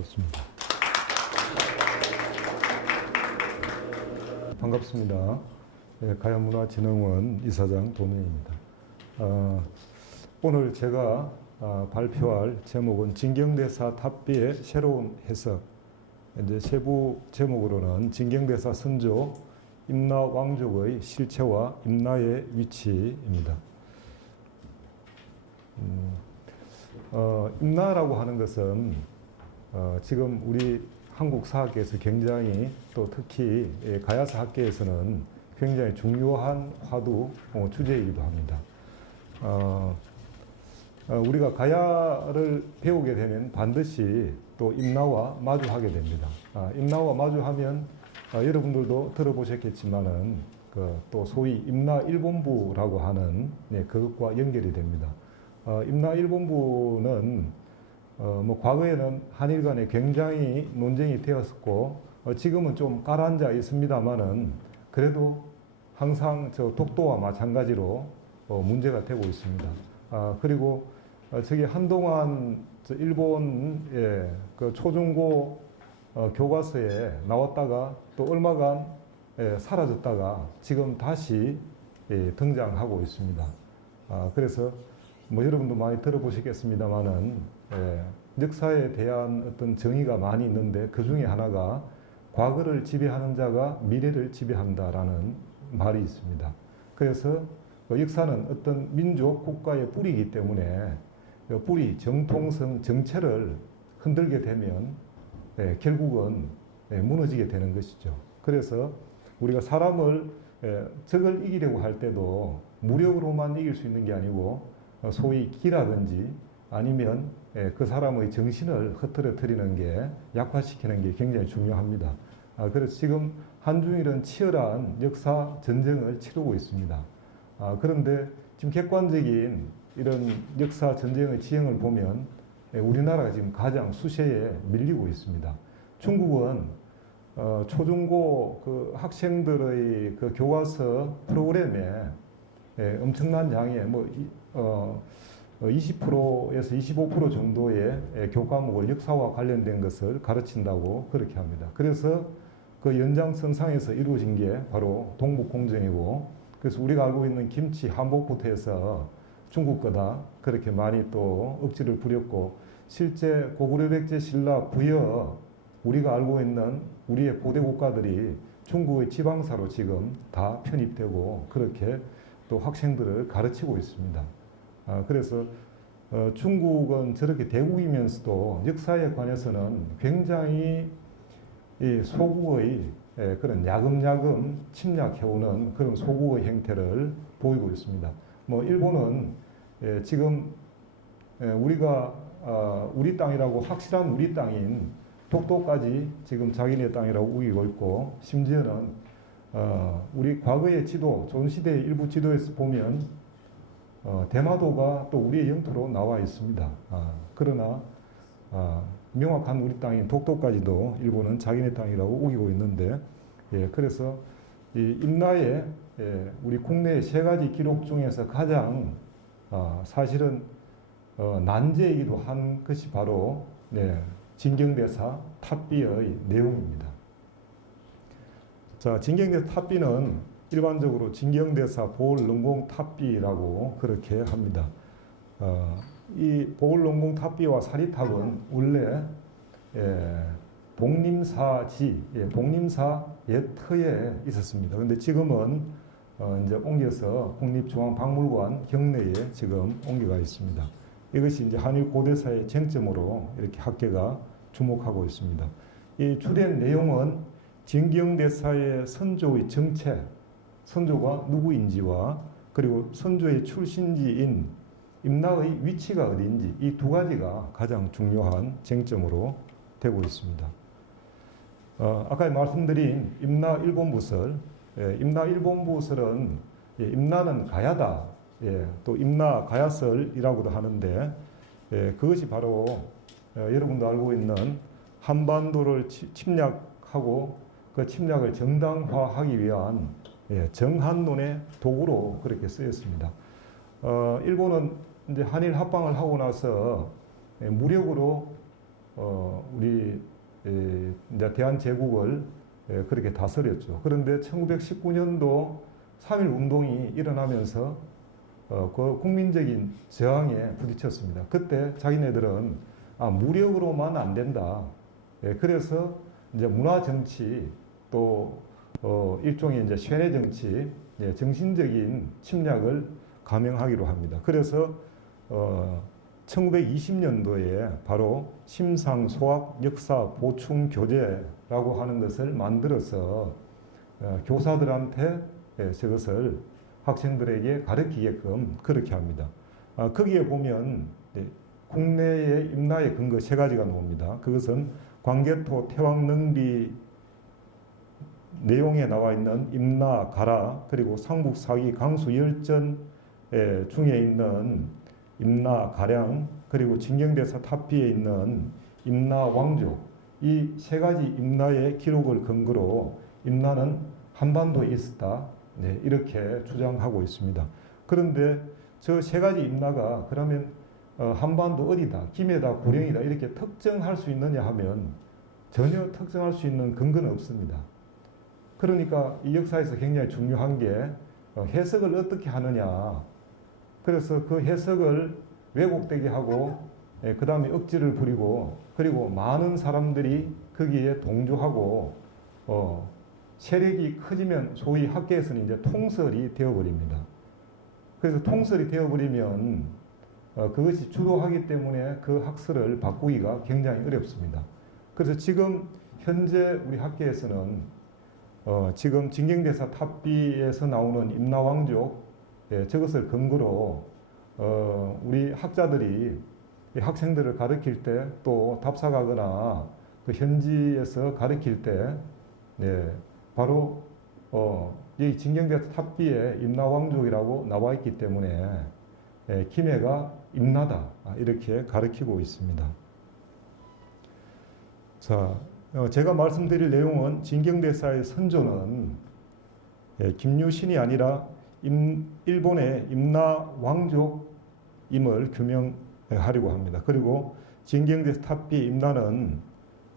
좋습니다. 반갑습니다. 가야문화진흥원 이사장 도명입니다. 오늘 제가 발표할 제목은 진경대사 탑비의 새로운 해석. 이제 세부 제목으로는 진경대사 선조, 임나 왕족의 실체와 임나의 위치입니다. 임나라고 하는 것은 지금 우리 한국 사학계에서 굉장히 또 특히 가야사 학계에서는 굉장히 중요한 화두 주제이기도 합니다. 우리가 가야를 배우게 되면 반드시 또 임나와 마주하게 됩니다. 임나와 마주하면 여러분들도 들어보셨겠지만은 또 소위 임나 일본부라고 하는 그것과 연결이 됩니다. 임나 일본부는 과거에는 한일 간에 굉장히 논쟁이 되었었고 지금은 좀 가라앉아 있습니다만은 그래도 항상 저 독도와 마찬가지로 문제가 되고 있습니다. 그리고 저기 한동안 일본의 그 초중고 교과서에 나왔다가 또 얼마간 사라졌다가 지금 다시 등장하고 있습니다. 그래서 여러분도 많이 들어보시겠습니다만은 역사에 대한 어떤 정의가 많이 있는데 그 중에 하나가 과거를 지배하는 자가 미래를 지배한다라는 말이 있습니다. 그래서 역사는 어떤 민족 국가의 뿌리이기 때문에 뿌리, 정통성, 정체를 흔들게 되면 결국은 무너지게 되는 것이죠. 그래서 우리가 사람을 적을 이기려고 할 때도 무력으로만 이길 수 있는 게 아니고 소위 기라든지 아니면 그 사람의 정신을 흐트러뜨리는 게, 약화시키는 게 굉장히 중요합니다. 그래서 지금 한중일은 치열한 역사 전쟁을 치르고 있습니다. 그런데 지금 객관적인 이런 역사 전쟁의 지형을 보면 우리나라가 지금 가장 수세에 밀리고 있습니다. 중국은 초중고 그 학생들의 그 교과서 프로그램에 엄청난 양의 20%에서 25% 정도의 교과목을 역사와 관련된 것을 가르친다고 그렇게 합니다. 그래서 그 연장선상에서 이루어진 게 바로 동북공정이고, 그래서 우리가 알고 있는 김치, 한복부터 해서 중국 거다 그렇게 많이 또 억지를 부렸고, 실제 고구려백제 신라 부여 우리가 알고 있는 우리의 고대 국가들이 중국의 지방사로 지금 다 편입되고 그렇게 또 학생들을 가르치고 있습니다. 그래서 중국은 저렇게 대국이면서도 역사에 관해서는 굉장히 이 소국의 그런 야금야금 침략해오는 그런 소국의 행태를 보이고 있습니다. 일본은 지금 우리가 우리 땅이라고 확실한 우리 땅인 독도까지 지금 자기네 땅이라고 우기고 있고, 심지어는 우리 과거의 지도, 조선시대의 일부 지도에서 보면 대마도가 또 우리의 영토로 나와 있습니다. 그러나 명확한 우리 땅인 독도까지도 일본은 자기네 땅이라고 우기고 있는데, 그래서 이 임나의 우리 국내의 세 가지 기록 중에서 가장 사실은 난제이기도 한 것이 바로 진경대사 탑비의 내용입니다. 자, 진경대사 탑비는 일반적으로 진경대사 보궐능공 탑비라고 그렇게 합니다. 이 보궐능공 탑비와 사리탑은 원래 복림사지, 복림사 옛터에 있었습니다. 그런데 지금은 이제 옮겨서 국립중앙박물관 경내에 지금 옮겨가 있습니다. 이것이 이제 한일 고대사의 쟁점으로 이렇게 학계가 주목하고 있습니다. 이 주된 내용은 진경대사의 선조의 정체, 선조가 누구인지와 그리고 선조의 출신지인 임나의 위치가 어디인지, 이 두 가지가 가장 중요한 쟁점으로 되고 있습니다. 아까 말씀드린 임나 일본부설, 임나 일본부설은 임나는 가야다, 또 임나 가야설이라고도 하는데, 그것이 바로 여러분도 알고 있는 한반도를 침략하고 그 침략을 정당화하기 위한 정한론의 도구로 그렇게 쓰였습니다. 일본은 이제 한일 합방을 하고 나서 무력으로 우리 이제 대한제국을 그렇게 다스렸죠. 그런데 1919년도 3.1 운동이 일어나면서 그 국민적인 저항에 부딪혔습니다. 그때 자기네들은 무력으로만 안 된다. 그래서 이제 문화 정치 또 일종의 이제 쇠뇌 정치, 정신적인 침략을 감행하기로 합니다. 그래서 1920년도에 바로 심상소학 역사 보충 교재라고 하는 것을 만들어서 교사들한테 저것을 학생들에게 가르치게끔 그렇게 합니다. 거기에 보면 국내의 임나의 근거 세 가지가 나옵니다. 그것은 광개토 태왕능비 내용에 나와 있는 임나 가라, 그리고 삼국사기 강수열전 중에 있는 임나 가량, 그리고 진경대사 탑비에 있는 임나 왕조, 이 세 가지 임나의 기록을 근거로 임나는 한반도에 있었다, 이렇게 주장하고 있습니다. 그런데 저 세 가지 임나가 그러면 한반도 어디다, 김해다, 고령이다 이렇게 특정할 수 있느냐 하면 전혀 특정할 수 있는 근거는 없습니다. 그러니까 이 역사에서 굉장히 중요한 게 해석을 어떻게 하느냐. 그래서 그 해석을 왜곡되게 하고 그 다음에 억지를 부리고 그리고 많은 사람들이 거기에 동조하고 세력이 커지면 소위 학계에서는 이제 통설이 되어버립니다. 그래서 통설이 되어버리면 그것이 주도하기 때문에 그 학설을 바꾸기가 굉장히 어렵습니다. 그래서 지금 현재 우리 학계에서는 지금 진경대사 탑비에서 나오는 임나왕족 저것을 근거로 우리 학자들이 학생들을 가르칠 때 또 답사가거나 그 현지에서 가르칠 때 바로 이 진경대사 탑비에 임나왕족이라고 나와 있기 때문에 김해가 임나다 이렇게 가르치고 있습니다. 자, 제가 말씀드릴 내용은 진경대사의 선조는 김유신이 아니라 일본의 임나 왕족임을 규명하려고 합니다. 그리고 진경대사 탑비 임나는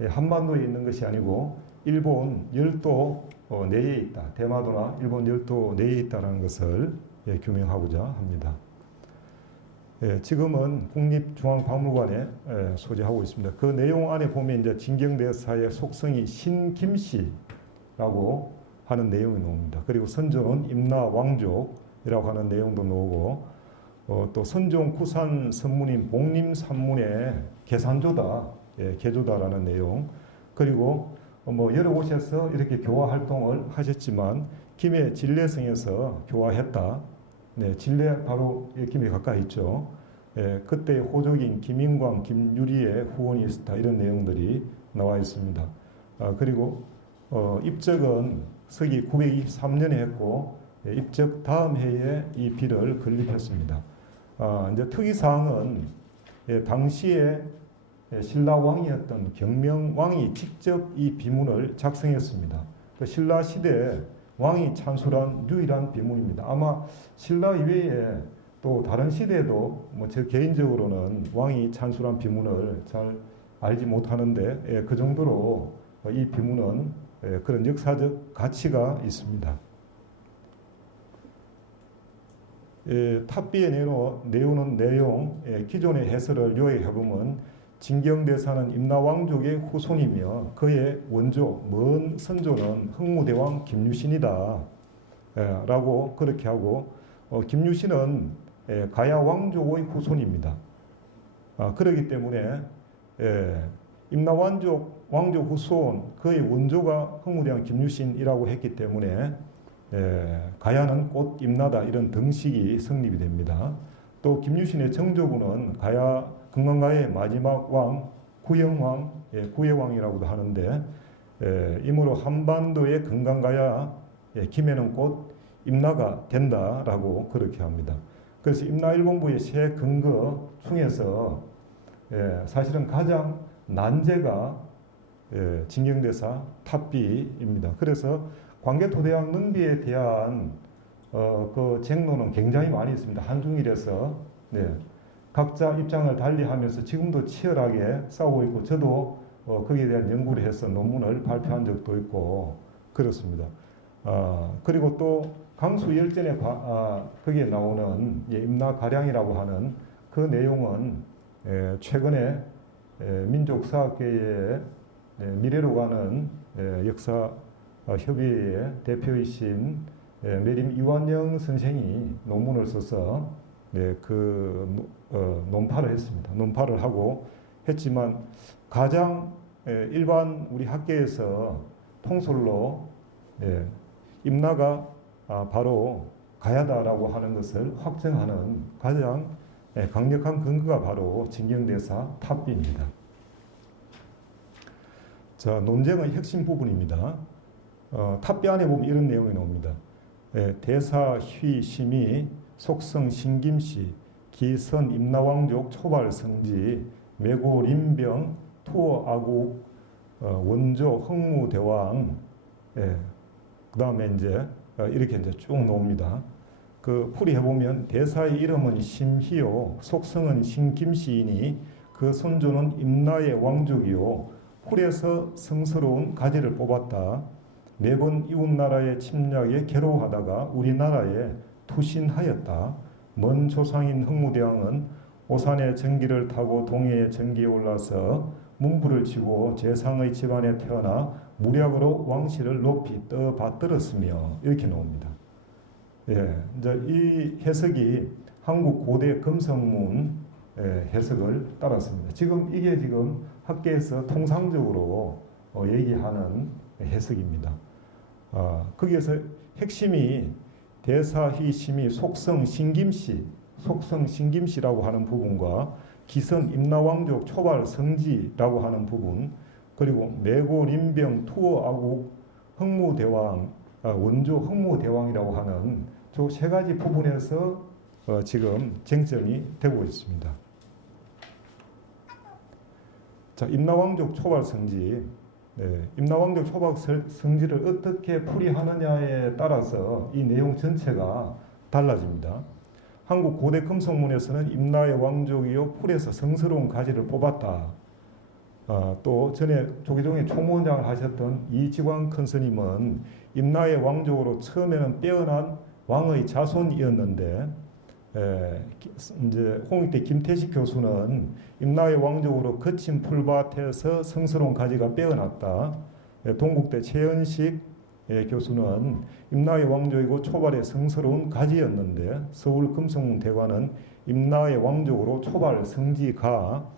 한반도에 있는 것이 아니고 일본 열도 내에 있다. 대마도나 일본 열도 내에 있다는 것을 규명하고자 합니다. 지금은 국립중앙박물관에 소지하고 있습니다. 그 내용 안에 보면 이제 진경대사의 속성이 신김씨라고 하는 내용이 나옵니다. 그리고 선조는 임나왕족이라고 하는 내용도 나오고 또 선종 구산 선문인 복림산문의 계산조다, 계조다라는 내용, 그리고 여러 곳에서 이렇게 교화 활동을 하셨지만 김해 진례성에서 교화했다. 진례 바로 김해 가까이 있죠. 그때 호족인 김인광, 김유리의 후원이 있었다. 이런 내용들이 나와 있습니다. 그리고 입적은 서기 923년에 했고 입적 다음 해에 이 비를 건립했습니다. 이제 특이사항은 당시에 신라왕이었던 경명왕이 직접 이 비문을 작성했습니다. 그 신라 시대에 왕이 찬술한 유일한 비문입니다. 아마 신라 이외에 또 다른 시대에도 제 개인적으로는 왕이 찬술한 비문을 잘 알지 못하는데 그 정도로 이 비문은 그런 역사적 가치가 있습니다. 탑비에 내오는 내용, 기존의 해설을 요약해보면 진경대사는 임나왕족의 후손이며 그의 원조, 먼 선조는 흥무대왕 김유신이다 라고 그렇게 하고 김유신은 가야왕족의 후손입니다. 그렇기 때문에 임나왕족 후손 그의 원조가 흥무대왕 김유신이라고 했기 때문에 가야는 곧 임나다 이런 등식이 성립이 됩니다. 또 김유신의 정조군은 금강가의 마지막 왕 구영왕, 구예왕이라고도 하는데 이므로 한반도의 금강가야 김해는 곧 임나가 된다라고 그렇게 합니다. 그래서 임나일본부의 세 근거 중에서 사실은 가장 난제가 진경대사 탑비입니다. 그래서 광개토대왕 능비에 대한 그 쟁론은 굉장히 많이 있습니다. 한중일에서 각자 입장을 달리하면서 지금도 치열하게 싸우고 있고 저도 거기에 대한 연구를 해서 논문을 발표한 적도 있고 그렇습니다. 그리고 또 강수열전에 거기에 나오는 임나가량이라고 하는 그 내용은 최근에 민족사학계의 미래로 가는 역사 협의회의 대표이신 매림 이완영 선생이 논문을 써서 논파를 했습니다. 논파를 하고 했지만 가장 일반 우리 학계에서 통솔로 임나가 바로 가야다라고 하는 것을 확정하는 가장 강력한 근거가 바로 진경대사 탑비입니다. 자, 논쟁의 핵심 부분입니다. 탑비 안에 보면 이런 내용이 나옵니다. 대사 휘 심의 속성 신김씨 기선 임나왕족 초발 성지 매고 림병 투어 아국 원조 흥무대왕 그 다음에 이제 이렇게 이제 쭉 나옵니다. 그 풀이해 보면 대사의 이름은 심희요 속성은 신김씨이니 그 손조는 임나의 왕족이요 풀에서 성스러운 가지를 뽑았다. 매번 이웃나라의 침략에 괴로워하다가 우리나라에 투신하였다. 먼 조상인 흥무대왕은 오산의 전기를 타고 동해의 전기에 올라서 문부를 치고 재상의 집안에 태어나 무력으로 왕실을 높이 떠받들었으며 이렇게 나옵니다. 이제 이 해석이 한국 고대 금성문 해석을 따랐습니다. 이게 지금 학계에서 통상적으로 얘기하는 해석입니다. 거기에서 핵심이 대사희심이 속성 신김씨라고 하는 부분과 기선 임나왕족 초발 성지라고 하는 부분 그리고 매고 림병 투어 아국 흥무대왕 원조 흥무대왕이라고 하는 저 세 가지 부분에서 지금 쟁점이 되고 있습니다. 자, 임나왕족 초발 성지 임나왕족 초발 성지를 어떻게 풀이하느냐에 따라서 이 내용 전체가 달라집니다. 한국 고대 금속문에서는 임나의 왕족이요 풀에서 성스러운 가지를 뽑았다. 또 전에 조계종의 총무원장을 하셨던 이지광 큰 스님은 임나의 왕족으로 처음에는 빼어난 왕의 자손이었는데 이제 홍익대 김태식 교수는 임나의 왕족으로 거친 풀밭에서 성스러운 가지가 빼어났다. 동국대 최연식 교수는 임나의 왕족이고 초발의 성스러운 가지였는데 서울 금성문 대관은 임나의 왕족으로 초발 성지가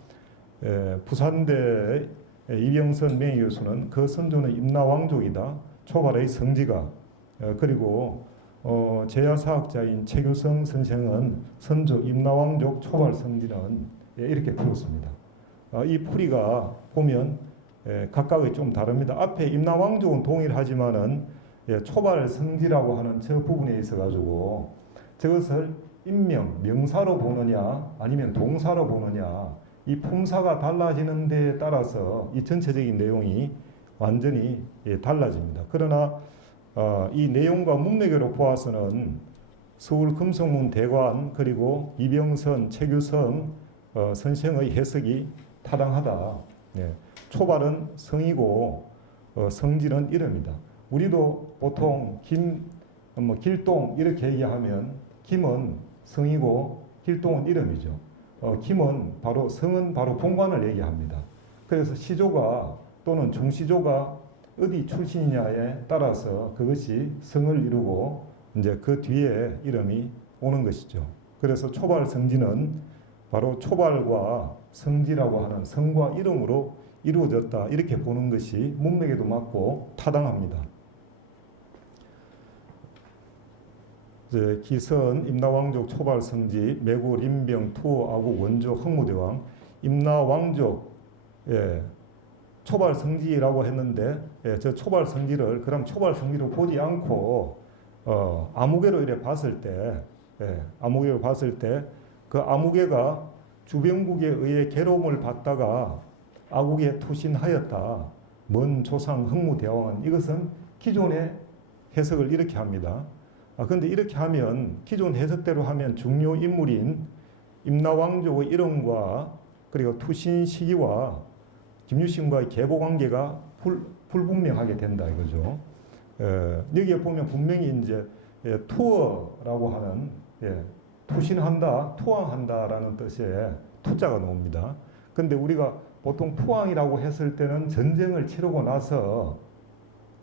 부산대 이병선 명예교수는 그 선조는 임나 왕족이다. 초발의 성지가 그리고 제야사학자인 최규성 선생은 선조 임나왕족 초발 성지는 이렇게 풀었습니다. 이 풀이가 보면 각각이 좀 다릅니다. 앞에 임나왕족은 동일하지만은 초발 성지라고 하는 저 부분에 있어 가지고 저것을 인명, 명사로 보느냐 아니면 동사로 보느냐 이 품사가 달라지는 데에 따라서 이 전체적인 내용이 완전히 달라집니다. 그러나 이 내용과 문맥으로 보아서는 서울 금성문 대관 그리고 이병선, 최규성 선생의 해석이 타당하다. 초발은 성이고 성지는 이름이다. 우리도 보통 길동 이렇게 얘기하면 김은 성이고 길동은 이름이죠. 김은 바로 성은 바로 본관을 얘기합니다. 그래서 시조가 또는 중시조가 어디 출신이냐에 따라서 그것이 성을 이루고 이제 그 뒤에 이름이 오는 것이죠. 그래서 초발 성지는 바로 초발과 성지라고 하는 성과 이름으로 이루어졌다. 이렇게 보는 것이 문맥에도 맞고 타당합니다. 이제 기선 임나왕족 초발 성지 매구 림병 투어 아국 원조 흥무대왕 임나왕족 초발 성지라고 했는데 저 초발 성지를 그럼 초발 성지로 보지 않고 아무개로 이래 봤을 때 아무개로 봤을 때 그 아무개가 주병국에 의해 괴로움을 받다가 아국에 투신하였다. 먼 조상 흥무대왕은 이것은 기존의 해석을 이렇게 합니다. 그런데 이렇게 하면 기존 해석대로 하면 중요 인물인 임나왕족의 일원과 그리고 투신 시기와 김유신과의 계보 관계가 불분명하게 된다 이거죠. 여기에 보면 분명히 이제 투어라고 하는 투신한다, 투항한다라는 뜻의 투자가 나옵니다. 근데 우리가 보통 투항이라고 했을 때는 전쟁을 치르고 나서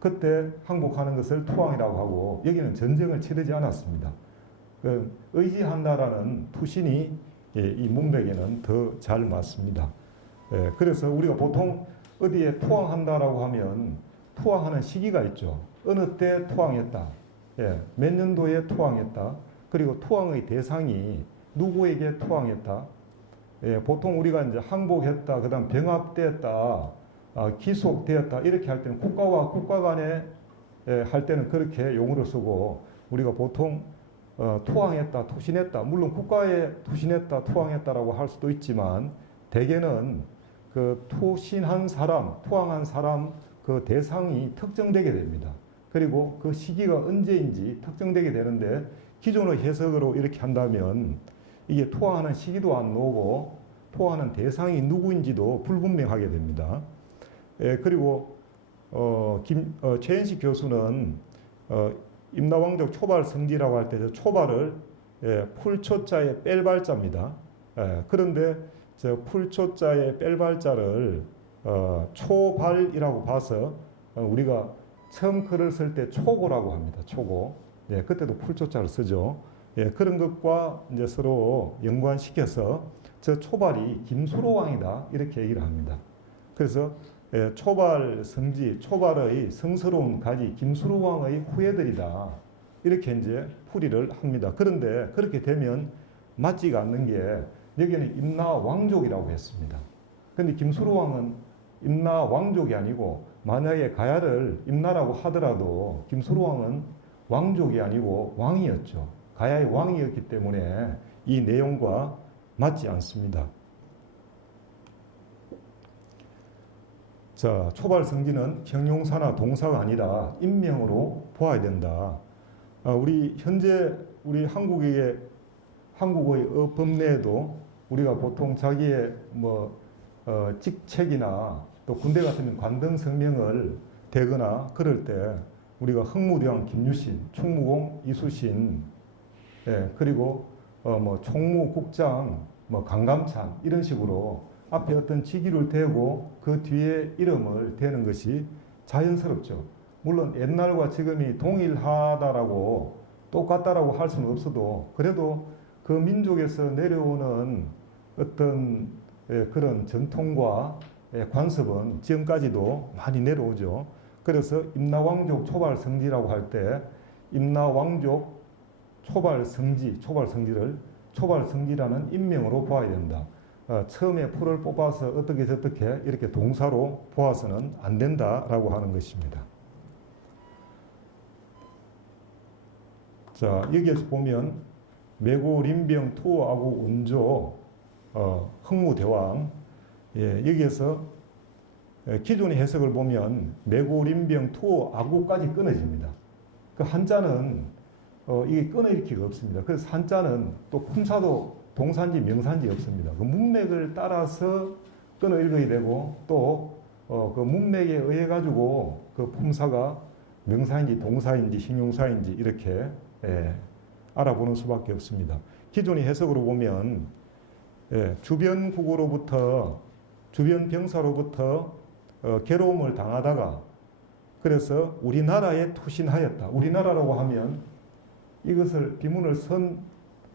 그때 항복하는 것을 투항이라고 하고 여기는 전쟁을 치르지 않았습니다. 의지한다라는 투신이 이 문맥에는 더 잘 맞습니다. 그래서 우리가 보통 어디에 투항한다라고 하면 투항하는 시기가 있죠. 어느 때 투항했다. 몇 년도에 투항했다. 그리고 투항의 대상이 누구에게 투항했다. 보통 우리가 이제 항복했다, 그다음 병합됐다, 기속되었다 이렇게 할 때는 국가와 국가 간에 할 때는 그렇게 용어를 쓰고 우리가 보통 투항했다, 투신했다. 물론 국가에 투신했다, 투항했다라고 할 수도 있지만 대개는 그 투신한 사람, 투항한 사람 그 대상이 특정되게 됩니다. 그리고 그 시기가 언제인지 특정되게 되는데 기존의 해석으로 이렇게 한다면 이게 투항하는 시기도 안 나오고 투항하는 대상이 누구인지도 불분명하게 됩니다. 그리고 최현식 교수는 임나왕족 초발 성지라고 할 때 초발을 풀초자에 뺄발자입니다. 그런데 저 풀초자에 뺄발자를 초발이라고 봐서 우리가 처음 글을 쓸 때 초고라고 합니다. 초고. 그때도 풀초자를 쓰죠. 그런 것과 이제 서로 연관시켜서 저 초발이 김수로 왕이다 이렇게 얘기를 합니다. 그래서 초발 성지, 초발의 성스러운 가지 김수로 왕의 후예들이다 이렇게 이제 풀이를 합니다. 그런데 그렇게 되면 맞지가 않는 게 여기는 임나 왕족이라고 했습니다. 그런데 김수로 왕은 임나 왕족이 아니고 만약에 가야를 임나라고 하더라도 김수로 왕은 왕족이 아니고 왕이었죠. 가야의 왕이었기 때문에 이 내용과 맞지 않습니다. 자, 초발 성지는 형용사나 동사가 아니라 인명으로 보아야 된다. 우리 현재 우리 한국의 법내에도 우리가 보통 자기의 직책이나 또 군대 같으면 관등 성명을 대거나 그럴 때 우리가 흥무대왕 김유신, 충무공 이수신, 그리고 총무국장 강감찬 이런 식으로 앞에 어떤 직위를 대고 그 뒤에 이름을 대는 것이 자연스럽죠. 물론 옛날과 지금이 동일하다라고 똑같다라고 할 수는 없어도 그래도 그 민족에서 내려오는 어떤 그런 전통과 관습은 지금까지도 많이 내려오죠. 그래서 임나왕족 초발 성지라고 할 때 임나왕족 초발 성지라는 인명으로 보아야 된다. 처음에 풀을 뽑아서 어떻게 저떻게 이렇게 동사로 보아서는 안 된다라고 하는 것입니다. 자, 여기에서 보면 매고 림병 투어하고 운조 흥무대왕 여기에서 기존의 해석을 보면 매고 림병 투어 아구까지 끊어집니다. 그 한자는 이게 끊어읽기가 없습니다. 그래서 한자는 또 품사도 동사인지 명사인지 없습니다. 그 문맥을 따라서 끊어 읽어야 되고 또 그 문맥에 의해 가지고 그 품사가 명사인지 동사인지 형용사인지 이렇게 알아보는 수밖에 없습니다. 기존의 해석으로 보면 주변국으로부터 주변 병사로부터 괴로움을 당하다가 그래서 우리나라에 투신하였다. 우리나라라고 하면 이것을 비문을 선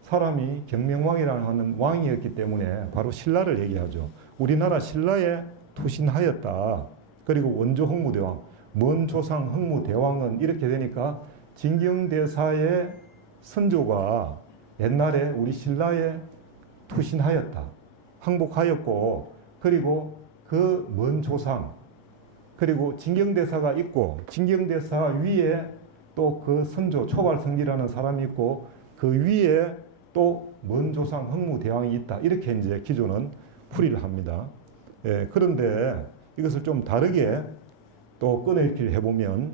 사람이 경명왕이라는 하는 왕이었기 때문에 바로 신라를 얘기하죠. 우리나라 신라에 투신하였다. 그리고 원조 흥무대왕, 먼 조상 흥무대왕은 이렇게 되니까 진경대사의 선조가 옛날에 우리 신라에 투신하였다. 항복하였고 그리고 그 먼 조상 그리고 진경대사가 있고 진경대사 위에 또 그 선조 초발성지라는 사람이 있고 그 위에 또 먼 조상 흥무대왕이 있다. 이렇게 이제 기존은 풀이를 합니다. 그런데 이것을 좀 다르게 또 끊어읽기를 해보면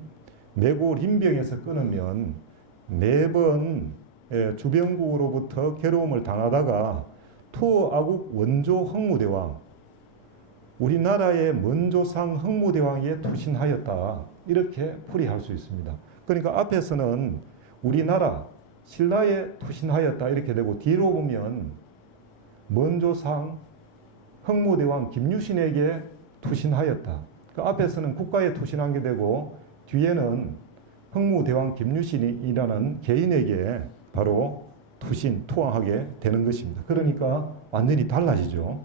매고 림병에서 끊으면 매번 주변국으로부터 괴로움을 당하다가 투아국 원조 흥무대왕, 우리나라의 먼조상 흥무대왕에 투신하였다. 이렇게 풀이할 수 있습니다. 그러니까 앞에서는 우리나라 신라에 투신하였다 이렇게 되고, 뒤로 보면 먼조상 흥무대왕 김유신에게 투신하였다. 그 앞에서는 국가에 투신한 게 되고, 뒤에는 흥무대왕 김유신이라는 개인에게 바로 투신, 투항하게 되는 것입니다. 그러니까 완전히 달라지죠.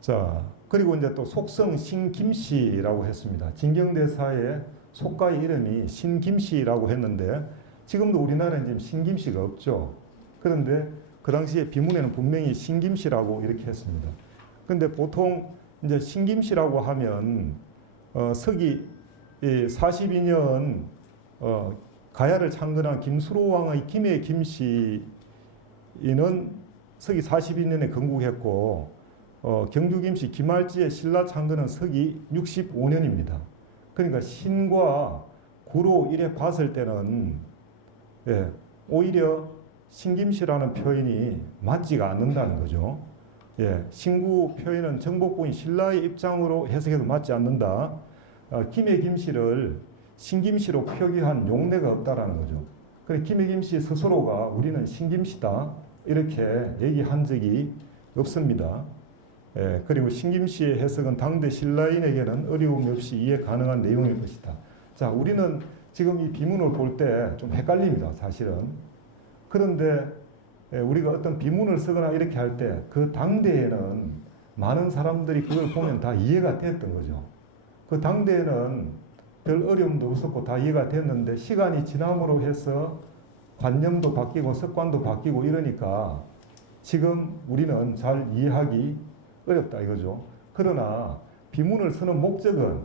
자, 그리고 이제 또 속성 신김씨라고 했습니다. 진경대사의 속가의 이름이 신김씨라고 했는데, 지금도 우리나라에 지금 신김씨가 없죠. 그런데 그 당시에 비문에는 분명히 신김씨라고 이렇게 했습니다. 그런데 보통 이제 신김씨라고 하면 서기 42년 가야를 창건한 김수로왕의 김해 김씨는 서기 42년에 건국했고, 경주 김씨 김할지의 신라 창건은 서기 65년입니다. 그러니까 신과 구로 이래 봤을 때는 오히려 신김씨라는 표현이 맞지가 않는다는 거죠. 신구 표현은 정복군이 신라의 입장으로 해석해도 맞지 않는다. 김해 김씨를 신김씨로 표기한 용례가 없다라는 거죠. 그래서 김해 김씨 스스로가 우리는 신김씨다 이렇게 얘기한 적이 없습니다. 그리고 신김씨의 해석은 당대 신라인에게는 어려움이 없이 이해 가능한 내용일 것이다. 자, 우리는 지금 이 비문을 볼 때 좀 헷갈립니다, 사실은. 그런데 우리가 어떤 비문을 쓰거나 이렇게 할 때 그 당대에는 많은 사람들이 그걸 보면 다 이해가 됐던 거죠. 그 당대에는 별 어려움도 없었고 다 이해가 됐는데, 시간이 지남으로 해서 관념도 바뀌고 습관도 바뀌고 이러니까 지금 우리는 잘 이해하기 어렵다 이거죠. 그러나 비문을 쓰는 목적은,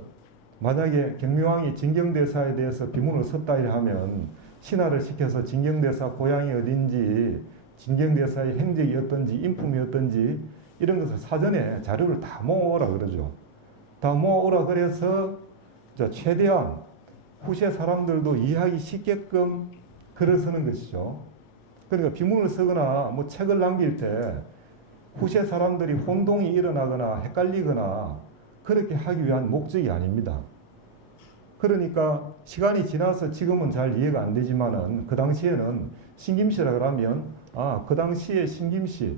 만약에 경명왕이 진경대사에 대해서 비문을 썼다 하면 신하를 시켜서 진경대사 고향이 어딘지, 진경대사의 행적이 어떤지, 인품이 어떤지 이런 것을 사전에 자료를 다 모아오라 그러죠. 다 모아오라 그래서 최대한 후세 사람들도 이해하기 쉽게끔 글을 쓰는 것이죠. 그러니까 비문을 쓰거나 뭐 책을 남길 때 후세 사람들이 혼동이 일어나거나 헷갈리거나 그렇게 하기 위한 목적이 아닙니다. 그러니까 시간이 지나서 지금은 잘 이해가 안 되지만은 그 당시에는 신김씨라 그러면 그 당시에 신김씨는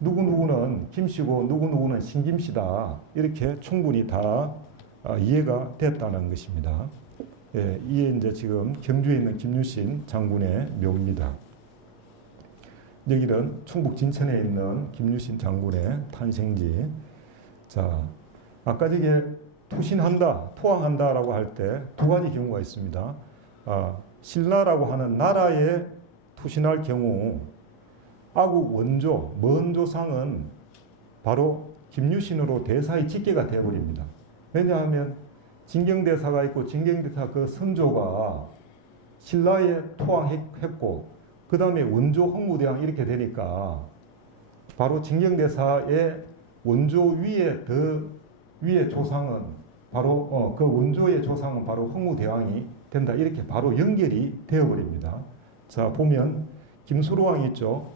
누구누구는 김씨고 누구누구는 신김씨다. 이렇게 충분히 다 이해가 됐다는 것입니다. 이게 이제 지금 경주에 있는 김유신 장군의 묘입니다. 여기는 충북 진천에 있는 김유신 장군의 탄생지. 자, 아까 저게 투신한다, 투항한다라고 할 때 두 가지 경우가 있습니다. 신라라고 하는 나라에 투신할 경우 아국 원조, 먼 조상은 바로 김유신으로 대사의 직계가 되어버립니다. 왜냐하면 진경대사가 있고 진경대사 그 선조가 신라에 투항했고 그 다음에 원조 흥무대왕 이렇게 되니까 바로 진경대사의 원조 위에 위의 조상은 바로 그 원조의 조상은 바로 흥무대왕이 된다. 이렇게 바로 연결이 되어버립니다. 자, 보면 김수로왕 있죠.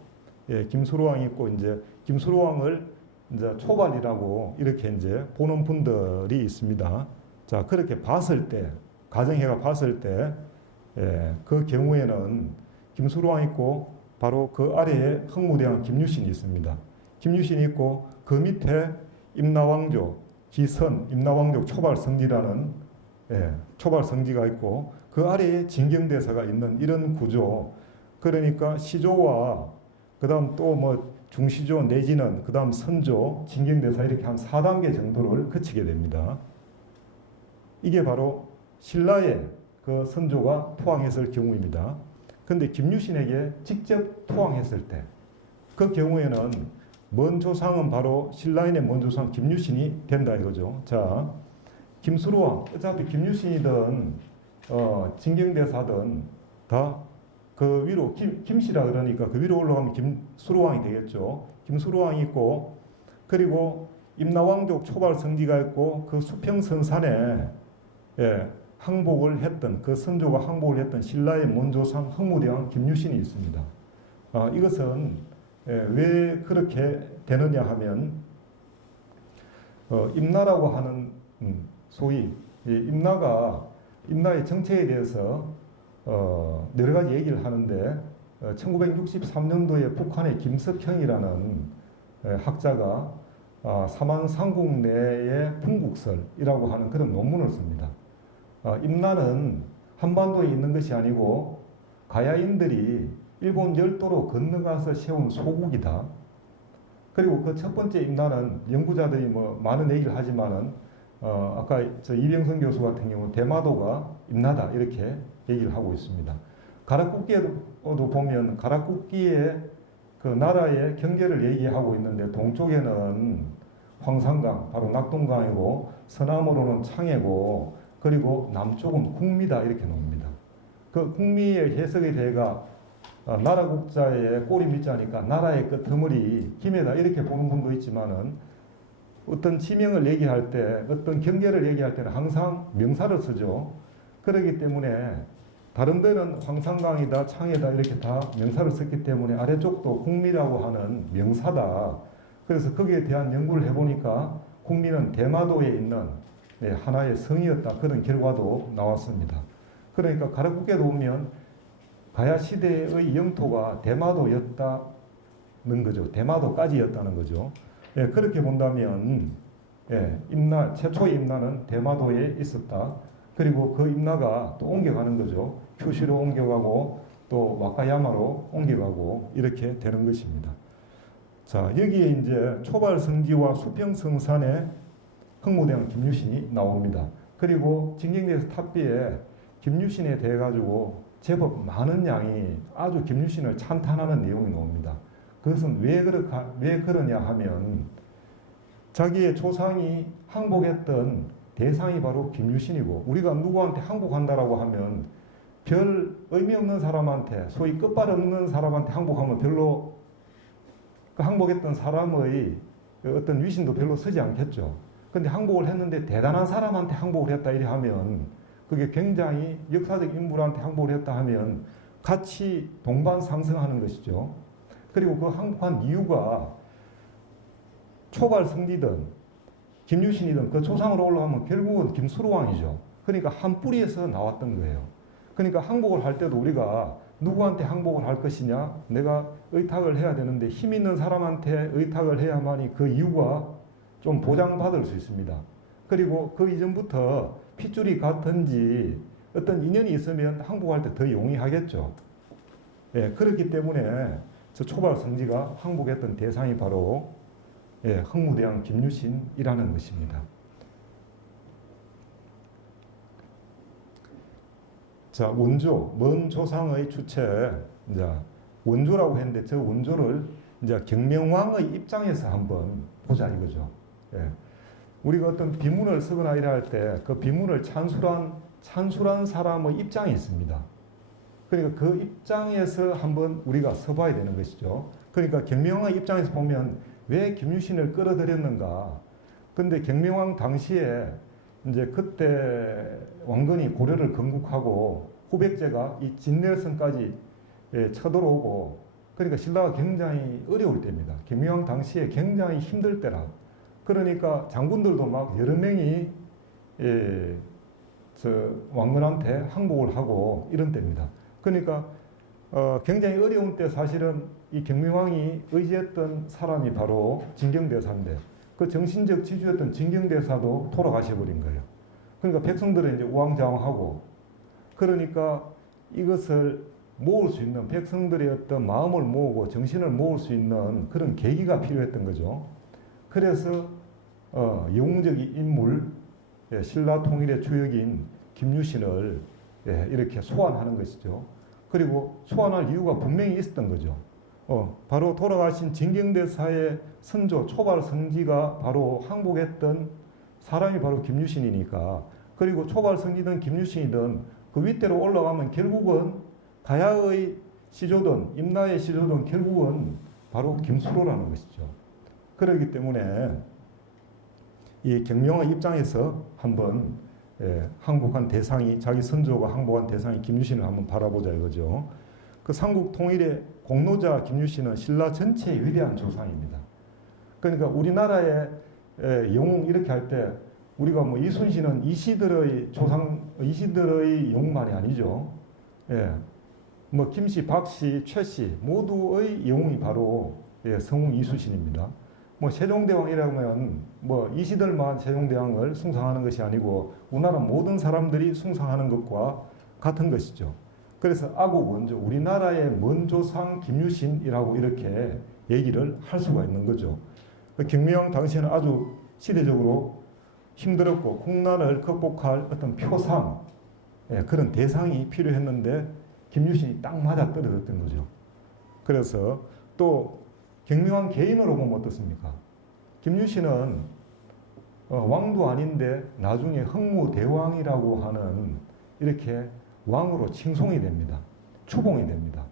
김수로왕이 있고 이제 김수로왕을 이제 초발이라고 이렇게 이제 보는 분들이 있습니다. 자, 그렇게 봤을 때, 가정해가 봤을 때, 그 경우에는 김수로왕 있고 바로 그 아래에 흥무대왕 김유신이 있습니다. 김유신이 있고 그 밑에 임나왕조, 기선, 임나왕조 초발성지라는 초발성지가 있고 그 아래에 진경대사가 있는 이런 구조. 그러니까 시조와 그 다음 또 뭐 중시조 내지는 그 다음 선조, 진경대사 이렇게 한 4단계 정도를 거치게 됩니다. 이게 바로 신라의 그 선조가 투항했을 경우입니다. 그런데 김유신에게 직접 투항했을 때 그 경우에는 먼 조상은 바로 신라인의 먼 조상 김유신이 된다 이거죠. 자, 김수로왕, 어차피 김유신이든 진경대사든 다 그 위로 김씨라 그러니까 그 위로 올라가면 김수로왕이 되겠죠. 김수로왕이 있고 그리고 임나왕족 초발성지가 있고 그 수평선산에 항복을 했던 그 선조가 항복을 했던 신라의 먼조상 흥무대왕 김유신이 있습니다. 이것은 왜 그렇게 되느냐 하면 임나라고 하는 소위 임나의 정체에 대해서 여러 가지 얘기를 하는데 1963년도에 북한의 김석형이라는 학자가 사만삼국 내의 분국설이라고 하는 그런 논문을 씁니다. 임나는 한반도에 있는 것이 아니고 가야인들이 일본 열도로 건너가서 세운 소국이다. 그리고 그 첫 번째 임나는 연구자들이 뭐 많은 얘기를 하지만은 아까 저 이병선 교수 같은 경우 대마도가 임나다 이렇게 얘기를 하고 있습니다. 가락국기에도 보면 가락국기의 그 나라의 경계를 얘기하고 있는데 동쪽에는 황산강 바로 낙동강이고 서남으로는 창해고 그리고 남쪽은 국미다 이렇게 나옵니다. 그 국미의 해석의 대가 나라 국자에 꼬리 밑자니까 나라의 끄트머리 김에다 이렇게 보는 분도 있지만은 어떤 지명을 얘기할 때 어떤 경계를 얘기할 때는 항상 명사를 쓰죠. 그렇기 때문에 다른 데는 황산강이다 창해다 이렇게 다 명사를 썼기 때문에 아래쪽도 국미라고 하는 명사다. 그래서 거기에 대한 연구를 해보니까 국미는 대마도에 있는 하나의 성이었다. 그런 결과도 나왔습니다. 그러니까 가락국계도 보면 가야 시대의 영토가 대마도였다는 거죠. 대마도까지였다는 거죠. 그렇게 본다면 임나 최초의 임나는 대마도에 있었다. 그리고 그 임나가 또 옮겨가는 거죠. 큐슈로 옮겨가고 또 와카야마로 옮겨가고 이렇게 되는 것입니다. 자, 여기에 이제 초발성지와 수평성산의 흥무대왕 김유신이 나옵니다. 그리고 징경대에서 탑비에 김유신에 대해 가지고 제법 많은 양이 아주 김유신을 찬탄하는 내용이 나옵니다. 그것은 왜 그러냐 하면 자기의 조상이 항복했던 대상이 바로 김유신이고 우리가 누구한테 항복한다라고 하면 별 의미 없는 사람한테 소위 끝발 없는 사람한테 항복하면 별로 그 항복했던 사람의 어떤 위신도 별로 서지 않겠죠. 근데 항복을 했는데 대단한 사람한테 항복을 했다 이래 하면 그게 굉장히 역사적 인물한테 항복을 했다 하면 같이 동반 상승하는 것이죠. 그리고 그 항복한 이유가 초발 성지든 김유신이든 그 조상으로 올라가면 결국은 김수로왕이죠. 그러니까 한 뿌리에서 나왔던 거예요. 그러니까 항복을 할 때도 우리가 누구한테 항복을 할 것이냐 내가 의탁을 해야 되는데 힘 있는 사람한테 의탁을 해야만이 그 이유가 좀 보장받을 수 있습니다. 그리고 그 이전부터 핏줄이 같은지 어떤 인연이 있으면 항복할 때 더 용이하겠죠. 그렇기 때문에 저 초발 성지가 항복했던 대상이 바로 흥무대왕 김유신이라는 것입니다. 자, 원조, 먼 조상의 주체, 이제 원조라고 했는데 저 원조를 이제 경명왕의 입장에서 한번 보자 이거죠. 우리가 어떤 비문을 쓰거나 이래 할 때 그 비문을 찬술한 사람의 입장이 있습니다. 그러니까 그 입장에서 한번 우리가 써봐야 되는 것이죠. 그러니까 경명왕의 입장에서 보면 왜 김유신을 끌어들였는가? 근데 경명왕 당시에 이제 그때 왕건이 고려를 건국하고 후백제가 이 진내성까지 쳐들어오고 그러니까 신라가 굉장히 어려울 때입니다. 경명왕 당시에 굉장히 힘들 때라. 그러니까 장군들도 막 여러 명이 왕건한테 항복을 하고 이런 때입니다. 그러니까 굉장히 어려운 때 사실은 이 경명왕이 의지했던 사람이 바로 진경대사인데 그 정신적 지주였던 진경대사도 돌아가셔버린 거예요. 그러니까 백성들은 이제 우왕좌왕하고 그러니까 이것을 모을 수 있는 백성들의 어떤 마음을 모으고 정신을 모을 수 있는 그런 계기가 필요했던 거죠. 그래서 영웅적인 인물 신라 통일의 주역인 김유신을 이렇게 소환하는 것이죠. 그리고 소환할 이유가 분명히 있었던 거죠. 바로 돌아가신 진경대사의 선조 초발 성지가 바로 항복했던 사람이 바로 김유신이니까 그리고 초발 성지든 김유신이든 그 윗대로 올라가면 결국은 가야의 시조든 임나의 시조든 결국은 바로 김수로라는 것이죠. 그렇기 때문에 이 경명의 입장에서 한번 항복한 대상이 자기 선조가 항복한 대상이 김유신을 한번 바라보자 이거죠. 그 삼국 통일의 공로자 김유신은 신라 전체의 위대한 조상입니다. 그러니까 우리나라의 영웅 이렇게 할 때 우리가 뭐 이순신은 이시들의 조상, 이시들의 영웅만이 아니죠. 예. 뭐 김씨, 박씨, 최씨 모두의 영웅이 바로 성웅 이순신입니다. 뭐 세종대왕이라면 뭐 이시들만 세종대왕을 숭상하는 것이 아니고 우리나라 모든 사람들이 숭상하는 것과 같은 것이죠. 그래서 아국 원조, 우리나라의 먼조상 김유신이라고 이렇게 얘기를 할 수가 있는 거죠. 경미왕 당시에는 아주 시대적으로 힘들었고 국난을 극복할 어떤 표상, 그런 대상이 필요했는데 김유신이 딱 맞아 떨어졌던 거죠. 그래서 또 경미왕 개인으로 보면 어떻습니까? 김유신은 왕도 아닌데 나중에 흥무대왕이라고 하는 이렇게 왕으로 칭송이 됩니다. 추봉이 됩니다.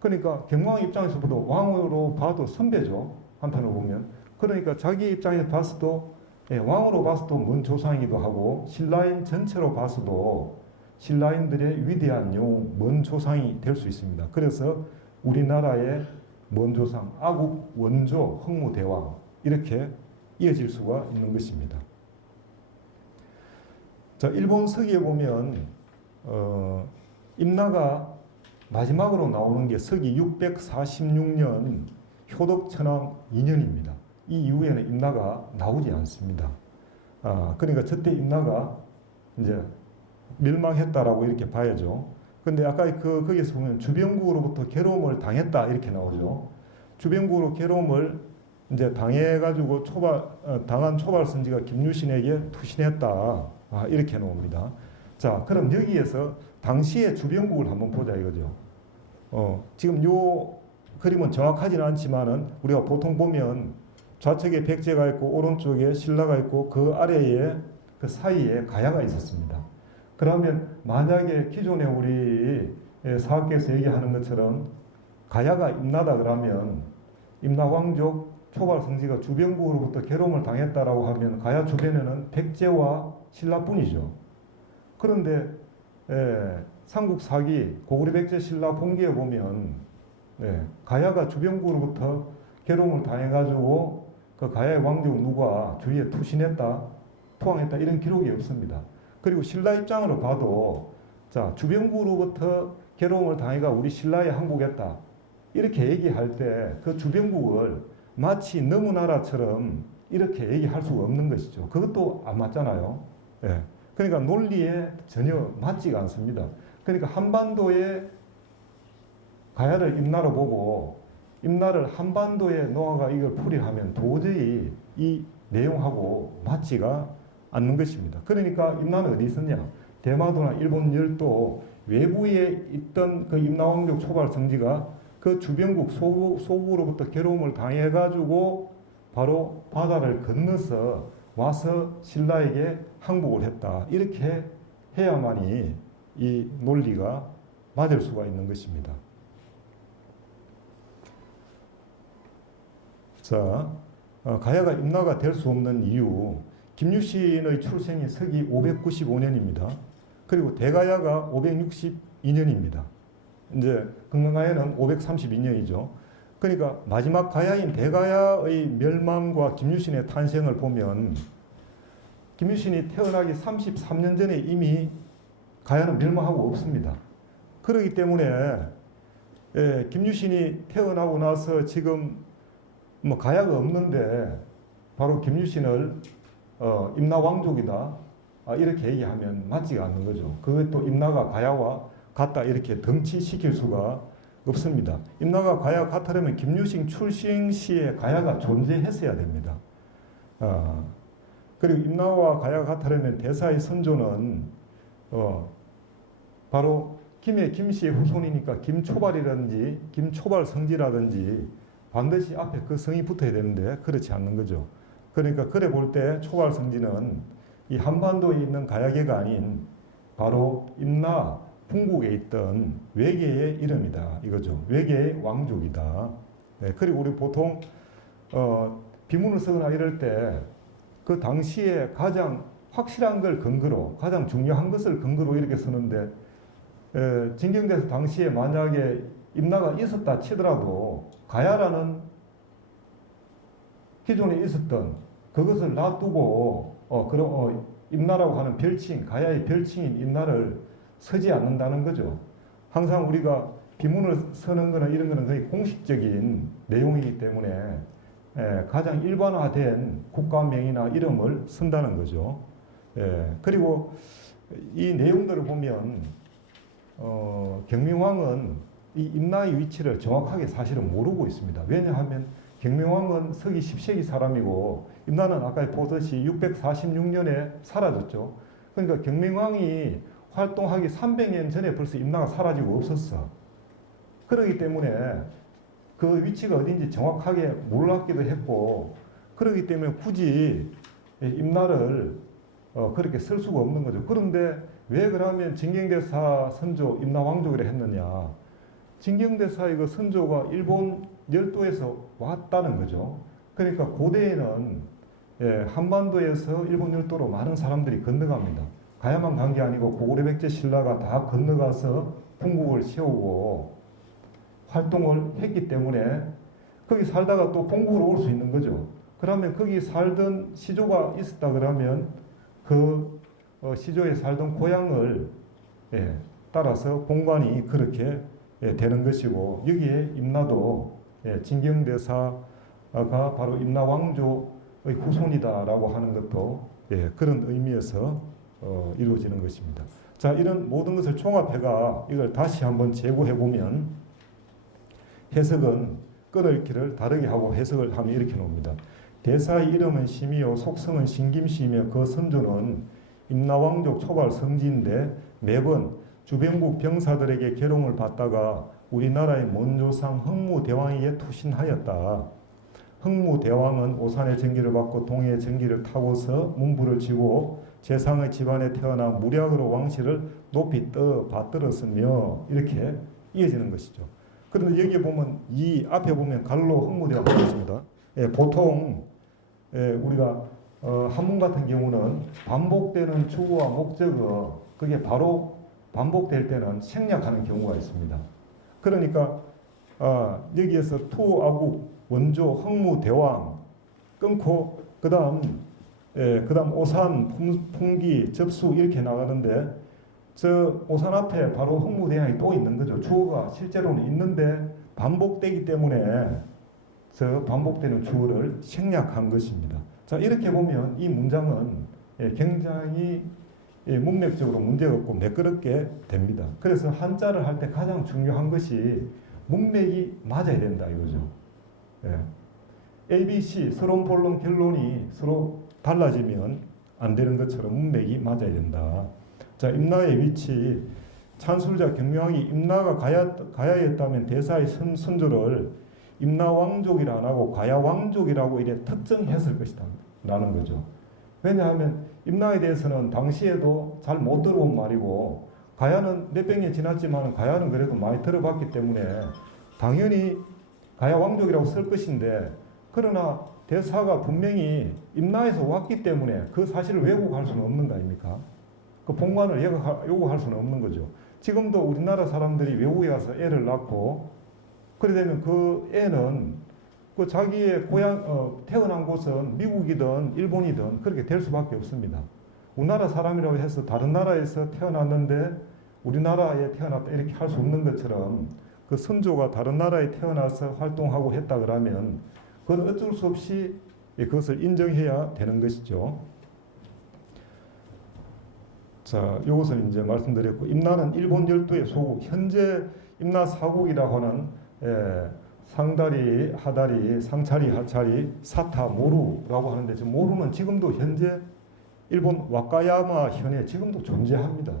그러니까 경무왕 입장에서도 왕으로 봐도 선배죠. 한편으로 보면. 그러니까 자기 입장에서 봤어도 왕으로 봤어도 먼 조상이기도 하고 신라인 전체로 봤어도 신라인들의 위대한 영웅, 먼 조상이 될 수 있습니다. 그래서 우리나라의 먼 조상, 아국 원조 흥무대왕 이렇게 이어질 수가 있는 것입니다. 자, 일본 서기에 보면 임나가 마지막으로 나오는 게 서기 646년 효덕천왕 2년입니다. 이 이후에는 임나가 나오지 않습니다. 그러니까 저때 임나가 이제 멸망했다라고 이렇게 봐야죠. 근데 아까 거기서 보면 주병국으로부터 괴로움을 당했다 이렇게 나오죠. 주병국으로 괴로움을 이제 당해가지고 당한 초발선지가 김유신에게 투신했다. 이렇게 나옵니다. 자, 그럼 여기에서 당시의 주병국을 한번 보자 이거죠. 지금 요 그림은 정확하지는 않지만은 우리가 보통 보면 좌측에 백제가 있고 오른쪽에 신라가 있고 그 아래에 그 사이에 가야가 있었습니다. 그러면 만약에 기존에 우리 사학계에서 얘기하는 것처럼 가야가 임나다 그러면 임나 왕족 초발성지가 주병국으로부터 괴로움을 당했다라고 하면 가야 주변에는 백제와 신라뿐이죠. 그런데 삼국사기 고구려 백제 신라 본기에 보면 가야가 주병국으로부터 괴로움을 당해가지고 그 가야의 왕족 누가 주위에 투신했다, 투항했다 이런 기록이 없습니다. 그리고 신라 입장으로 봐도 자 주병국으로부터 괴로움을 당해가 우리 신라에 항복했다 이렇게 얘기할 때 그 주병국을 마치 너무 나라처럼 이렇게 얘기할 수가 없는 것이죠. 그것도 안 맞잖아요. 그러니까 논리에 전혀 맞지가 않습니다. 그러니까 한반도에 가야를 임나로 보고 임나를 한반도에 노아가 이걸 풀이하면 도저히 이 내용하고 맞지가 않는 것입니다. 그러니까 임나는 어디 있었냐? 대마도나 일본 열도 외부에 있던 그 임나왕족 초발 성지가 그 주병국 소국으로부터 괴로움을 당해가지고 바로 바다를 건너서 와서 신라에게 항복을 했다. 이렇게 해야만이 이 논리가 맞을 수가 있는 것입니다. 자, 가야가 임나가 될 수 없는 이유, 김유신의 출생이 서기 595년입니다. 그리고 대가야가 562년입니다. 이제 금강가야는 532년이죠. 그러니까 마지막 가야인 대가야의 멸망과 김유신의 탄생을 보면 김유신이 태어나기 33년 전에 이미 가야는 멸망하고 없습니다. 그렇기 때문에 김유신이 태어나고 나서 지금 뭐 가야가 없는데 바로 김유신을 임나 왕족이다 이렇게 얘기하면 맞지가 않는 거죠. 그것도 임나가 가야와 같다 이렇게 덩치시킬 수가 없습니다. 임나가 가야 같으려면 김유신 출생 시에 가야가 존재했어야 됩니다. 그리고 임나와 가야가 같으려면 대사의 선조는 바로 김씨의 후손이니까 김초발이라든지 김초발 성지라든지 반드시 앞에 그 성이 붙어야 되는데 그렇지 않는 거죠. 그러니까 그래 볼 때 초발 성지는 이 한반도에 있는 가야계가 아닌 바로 임나 풍국에 있던 외계의 이름이다 이거죠. 외계의 왕족이다. 그리고 우리 보통 비문을 쓰거나 이럴 때 그 당시에 가장 확실한 걸 근거로 가장 중요한 것을 근거로 이렇게 쓰는데 진경대에서 당시에 만약에 임나가 있었다 치더라도 가야라는 기존에 있었던 그것을 놔두고 임나라고 하는 별칭, 가야의 별칭인 임나를 서지 않는다는 거죠. 항상 우리가 비문을 서는 거는 이런 거는 거의 공식적인 내용이기 때문에 가장 일반화된 국가명이나 이름을 쓴다는 거죠. 그리고 이 내용들을 보면 경명왕은 이 임나의 위치를 정확하게 사실은 모르고 있습니다. 왜냐하면 경명왕은 서기 10세기 사람이고 임나는 아까 보듯이 646년에 사라졌죠. 그러니까 경명왕이 활동하기 300년 전에 벌써 임나가 사라지고 없었어. 그렇기 때문에 그 위치가 어딘지 정확하게 몰랐기도 했고, 그렇기 때문에 굳이 임나를 그렇게 쓸 수가 없는 거죠. 그런데 왜 그러면 진경대사 선조 임나왕족이라 했느냐? 진경대사의 그 선조가 일본 열도에서 왔다는 거죠. 그러니까 고대에는 한반도에서 일본 열도로 많은 사람들이 건너갑니다. 가야만 간 게 아니고 고구려 백제 신라가 다 건너가서 궁국을 세우고 활동을 했기 때문에 거기 살다가 또 본국으로 올 수 있는 거죠. 그러면 거기 살던 시조가 있었다 그러면 그 시조에 살던 고향을 따라서 본관이 그렇게 되는 것이고, 여기에 임나도 진경대사가 바로 임나왕조의 후손이다라고 하는 것도 그런 의미에서 이루어지는 것입니다. 자, 이런 모든 것을 종합해가 이걸 다시 한번 재고해 보면 해석은 끊을기를 다르게 하고 해석을 하면 이렇게 나옵니다. 대사의 이름은 심이요 속성은 신김씨이며 그 선조는 임나왕족 초발 성지인데 매번 주변국 병사들에게 계롱을 받다가 우리나라의 먼조상 흥무대왕에게 투신하였다. 흥무대왕은 오산의 전기를 받고 동해의 전기를 타고서 문부를 지고 재상의 집안에 태어나 무략으로 왕실을 높이 받들었으며 이렇게 이어지는 것이죠. 그런데 여기에 보면 이 앞에 보면 갈로 흥무대왕 있습니다. 보통 우리가 한문 같은 경우는 반복되는 주어와 목적어 그게 바로 반복될 때는 생략하는 경우가 있습니다. 그러니까 여기에서 투아국 원조 흥무대왕 끊고 그다음 오산 풍기 접수 이렇게 나가는데 저 오산 앞에 바로 흥무대왕이 또 있는 거죠. 주어가 실제로는 있는데 반복되기 때문에 저 반복되는 주어를 생략한 것입니다. 자, 이렇게 보면 이 문장은 굉장히 문맥적으로 문제가 없고 매끄럽게 됩니다. 그래서 한자를 할 때 가장 중요한 것이 문맥이 맞아야 된다 이거죠. A, B, C 서론, 본론, 결론이 서로 달라지면 안 되는 것처럼 문맥이 맞아야 된다. 자, 임나의 위치 찬술자 경명왕이 임나가 가야였다면 대사의 선조를 임나왕족이라 안 하고 가야왕족이라고 이래 특정했을 것이다 라는 거죠. 왜냐하면 임나에 대해서는 당시에도 잘 못 들어본 말이고 가야는 몇백 년 지났지만 가야는 그래도 많이 들어봤기 때문에 당연히 가야왕족이라고 쓸 것인데, 그러나 대사가 분명히 임나에서 왔기 때문에 그 사실을 왜곡할 수는 없는 거 아닙니까? 그 본관을 요구할 수는 없는 거죠. 지금도 우리나라 사람들이 외국에 가서 애를 낳고 그래 되면 그 애는 그 자기의 고향 태어난 곳은 미국이든 일본이든 그렇게 될 수밖에 없습니다. 우리나라 사람이라고 해서 다른 나라에서 태어났는데 우리나라에 태어났다 이렇게 할 수 없는 것처럼 그 선조가 다른 나라에 태어나서 활동하고 했다 그러면 그건 어쩔 수 없이 그것을 인정해야 되는 것이죠. 자, 이것을 이제 말씀드렸고, 임나는 일본 열도의 소국, 현재 임나 사국이라고 하는 상다리, 하다리, 상차리, 하차리, 사타, 모루라고 하는데, 지금 모루는 지금도 현재 일본 와카야마 현에 지금도 존재합니다.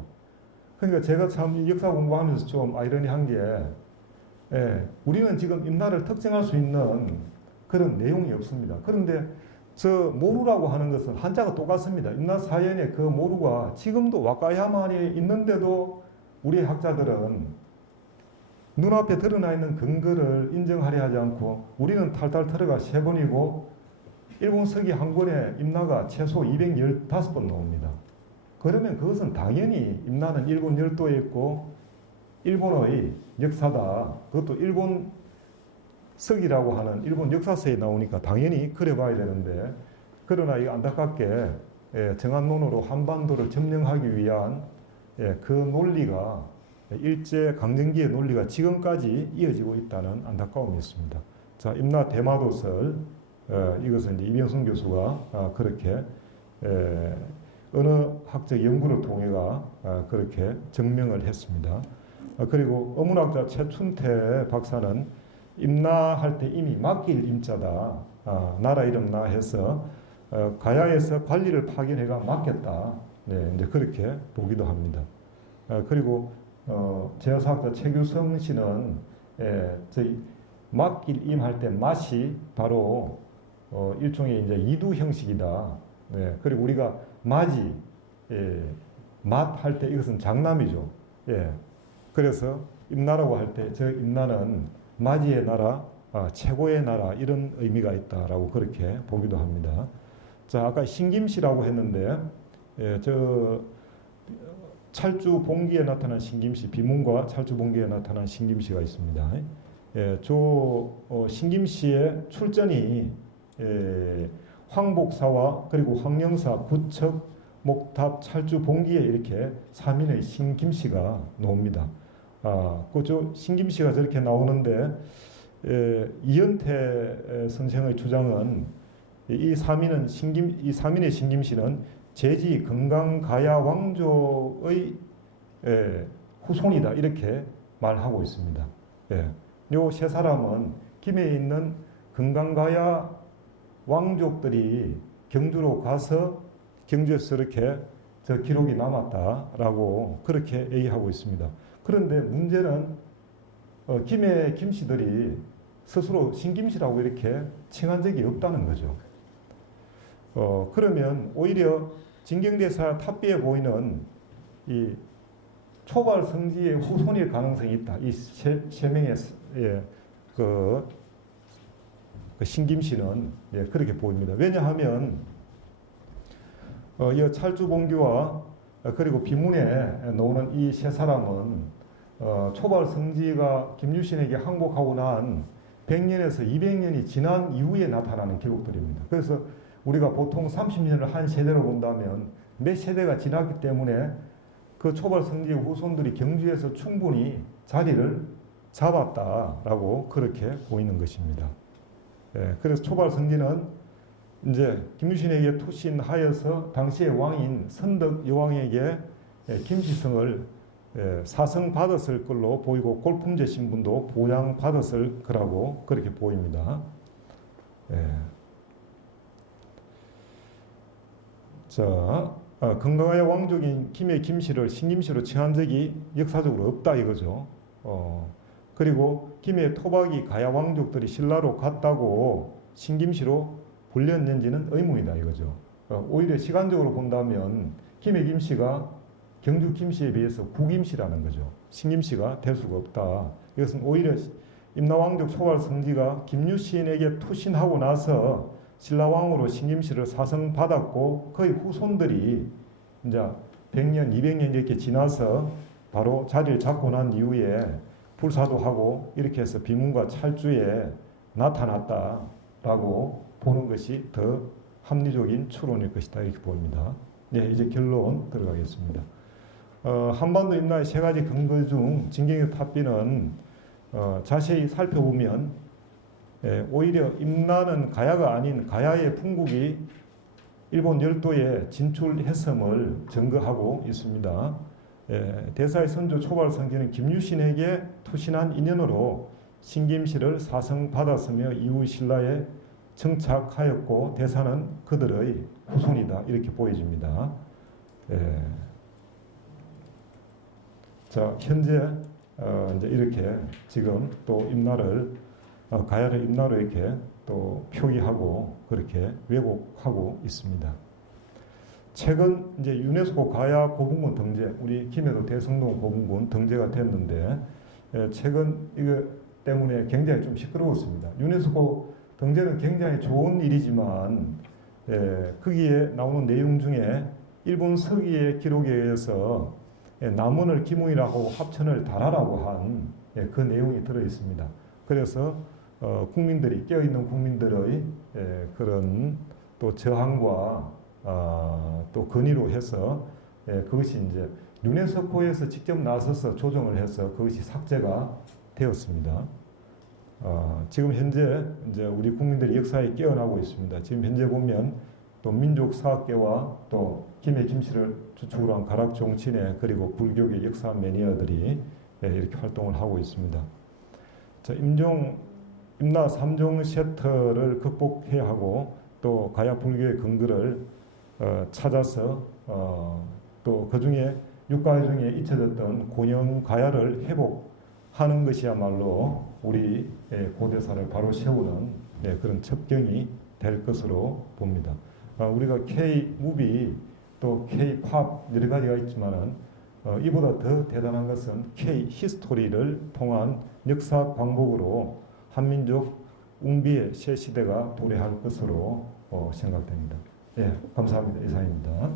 그러니까 제가 참 역사 공부하면서 좀 아이러니한 게, 우리는 지금 임나를 특정할 수 있는 그런 내용이 없습니다. 그런데 저 모루라고 하는 것은 한자가 똑같습니다. 임나사연의 그 모루가 지금도 와카야마에 있는데도 우리 학자들은 눈앞에 드러나 있는 근거를 인정하려 하지 않고 우리는 탈탈 털어가 3번이고 일본 서기 한 권에 임나가 최소 215번 나옵니다. 그러면 그것은 당연히 임나는 일본 열도에 있고 일본의 역사다. 그것도 일본 석이라고 하는 일본 역사서에 나오니까 당연히 그래 봐야 되는데, 그러나 이 안타깝게 정한론으로 한반도를 점령하기 위한 그 논리가, 일제 강점기의 논리가 지금까지 이어지고 있다는 안타까움이 있습니다. 자, 임나 대마도설, 이것은 이제 이병순 교수가 그렇게 언어학적 연구를 통해가 그렇게 증명을 했습니다. 그리고 어문학자 최춘태 박사는 임나할 때 이미 맡길 임자다, 나라 이름 나 해서 가야에서 관리를 파견해가 맡겼다. 네, 이제 그렇게 보기도 합니다. 그리고 제어사학자 최규성 씨는 저희 맡길 임할 때 맛이 바로 일종의 이제 이두 형식이다. 네, 그리고 우리가 맞이, 맛할 때 이것은 장남이죠. 예. 그래서 임나라고 할 때 저 임나는 맞이의 나라, 최고의 나라, 이런 의미가 있다라고 그렇게 보기도 합니다. 자, 아까 신김씨라고 했는데, 저 찰주 봉기에 나타난 신김씨, 비문과 찰주 봉기에 나타난 신김씨가 있습니다. 저 신김씨의 출전이 황복사와 그리고 황영사, 구척, 목탑, 찰주 봉기에 이렇게 3인의 신김씨가 나옵니다. 그저 신김씨가 저렇게 나오는데, 이현태 선생의 주장은 이 3인의 신김씨는 제지 건강가야 왕족의 후손이다, 이렇게 말하고 있습니다. 요 세 사람은 김해에 있는 건강가야 왕족들이 경주로 가서 경주에서 이렇게 저 기록이 남았다라고 그렇게 얘기하고 있습니다. 그런데 문제는 김해 김씨들이 스스로 신김씨라고 이렇게 칭한 적이 없다는 거죠. 그러면 오히려 진경대사 탑비에 보이는 이 초발 성지의 후손일 가능성이 있다. 이 세 명의 그 신김씨는 그렇게 보입니다. 왜냐하면 이 찰주봉기와 그리고 비문에 나오는 이 세 사람은 초발 성지가 김유신에게 항복하고 난 100년에서 200년이 지난 이후에 나타나는 기록들입니다. 그래서 우리가 보통 30년을 한 세대로 본다면 몇 세대가 지났기 때문에 그 초발 성지의 후손들이 경주에서 충분히 자리를 잡았다라고 그렇게 보이는 것입니다. 그래서 초발 성지는 이제 김유신에게 투신하여서 당시의 왕인 선덕 여왕에게 김시성을 사성받았을 걸로 보이고 골품제 신분도 보양받았을 거라고 그렇게 보입니다. 자, 건강하여 왕족인 김해 김씨를 신김씨로 칭한 적이 역사적으로 없다 이거죠. 그리고 김해 토박이 가야 왕족들이 신라로 갔다고 신김씨로 불렸는지는 의문이다 이거죠. 오히려 시간적으로 본다면 김해 김씨가 경주 김씨에 비해서 구김씨라는 거죠. 신김씨가 될 수가 없다. 이것은 오히려 임나왕족 초발 성지가 김유신에게 투신하고 나서 신라왕으로 신김씨를 사성받았고 그의 후손들이 이제 100년, 200년 이렇게 지나서 바로 자리를 잡고 난 이후에 불사도 하고 이렇게 해서 비문과 찰주에 나타났다라고 보는 것이 더 합리적인 추론일 것이다 이렇게 보입니다. 이제 결론 들어가겠습니다. 한반도 임나의 세 가지 근거 중 진경의 탑비는 자세히 살펴보면 오히려 임나는 가야가 아닌 가야의 풍국이 일본 열도에 진출했음을 증거하고 있습니다. 대사의 선조 초발 성기는 김유신에게 투신한 인연으로 신김씨를 사성받았으며 이후 신라에 정착하였고 대사는 그들의 후손이다 이렇게 보여집니다. 자, 현재 이제 이렇게 지금 또 임나를 가야를 임나로 이렇게 또 표기하고 그렇게 왜곡하고 있습니다. 최근 이제 유네스코 가야 고분군 등재, 우리 김해도 대성동 고분군 등재가 됐는데 최근 이거 때문에 굉장히 좀 시끄러웠습니다. 유네스코 등재는 굉장히 좋은 일이지만 거기에 나오는 내용 중에 일본 서기의 기록에 의해서 남원을 기문이라고 합천을 달아라고 한 그 내용이 들어 있습니다. 그래서 국민들이 깨어있는 국민들의 그런 또 저항과 또 건의로 해서 그것이 이제 유네스코에서 직접 나서서 조정을 해서 그것이 삭제가 되었습니다. 지금 현재 이제 우리 국민들이 역사에 깨어나고 있습니다. 지금 현재 보면 또 민족사학계와 또 김해 김씨를 주축으로 한 가락종친회 그리고 불교계 역사 매니아들이 이렇게 활동을 하고 있습니다. 자, 임나 3종 셔터를 극복해야 하고 또 가야 불교의 근거를 찾아서 또 그중에 육가야 중에 잊혀졌던 고령 가야를 회복하는 것이야말로 우리 고대사를 바로 세우는 그런 첩경이 될 것으로 봅니다. 우리가 K-무비 또 K-팝 여러 가지가 있지만은 이보다 더 대단한 것은 K-히스토리를 통한 역사 광복으로 한민족 웅비의 새 시대가 도래할 것으로 생각됩니다. 예, 감사합니다. 이상입니다.